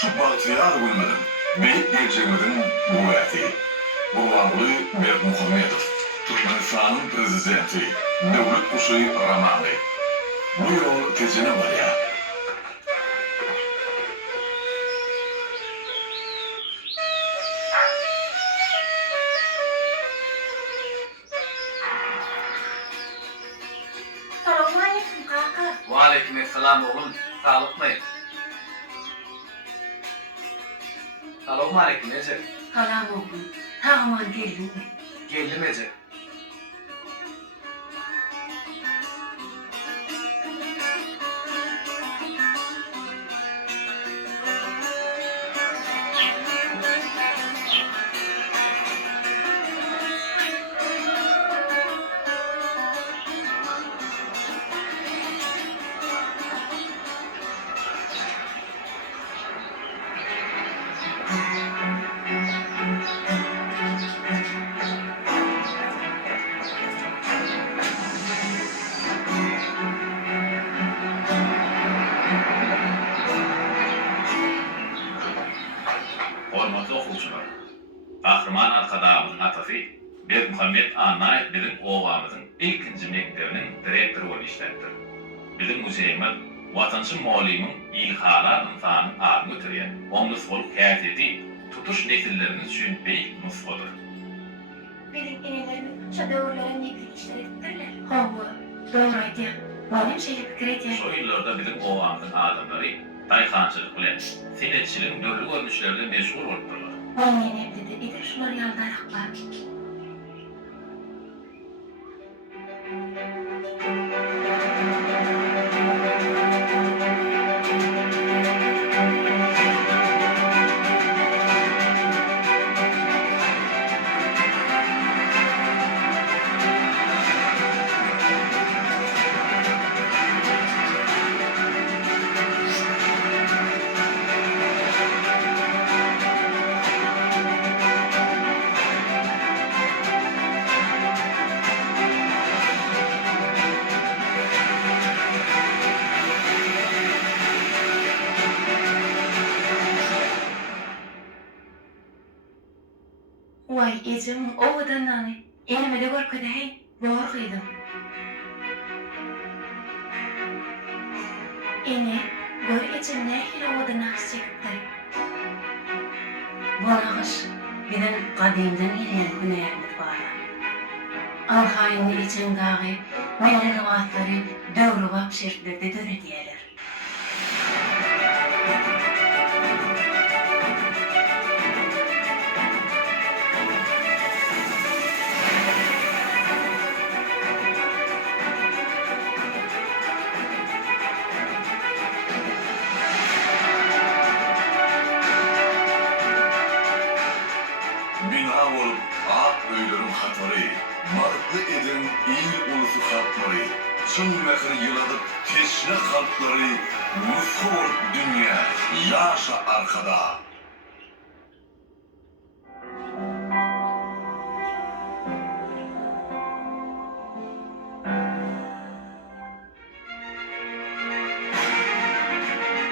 şu bahtiyar günlerin, beyit geleceğimizin bu vəti, Urvanlı Bermuhamedov, Türkmenistan'ın prezidenti, devlet kuşu Ramani. Bu yol tezine var ya. Selamünaleyküm kaka. Aleykümselam oğlum. Sağlık mı? Selamünaleyküm Ece. Salam oğlum. Tamam geldin mi? Geldim Ece. Hormatly okuwçylar, Kahraman arkadaşımızın atası Bermuhamed Anay bizim oğamızın ilkinci mektebinin direktörü bolup işlettir. Bizim muzeyimiz Vatançı Muallim'in ilhalar insanın adını götürýän, onu solup häsiýeti tutuş nesillerinin üçün beýik nusgadyr. Benim enelerimiz şu döwürlere neklik işler ettirler. Hawa, doğru aýdýar. Benim şeýle pikir etýär. Şu ýyllarda bizim oğamızın adamlary daýhançylyk bilen, senetçiliğin dörlü görünüşlerle meşgul bolupdyrlar. Benim enemde de eder şular ýaldarak bar. Vay ecem o wadanany enime de görkezäň gorkydım. Ene gör ecem nähili wadana çekipdir. Bu nağış bilen kadimden gelýän hünärimiz bar. Alhaýyny ecem dagy melen watlary döwri wap şertlerde döredýärler. Bina olup ak öýlerin hatary, markly eden il ulusu halklary, çyn mehir ýyladyp teşne halklary, nusku bolup dünýä ýaşa arkada.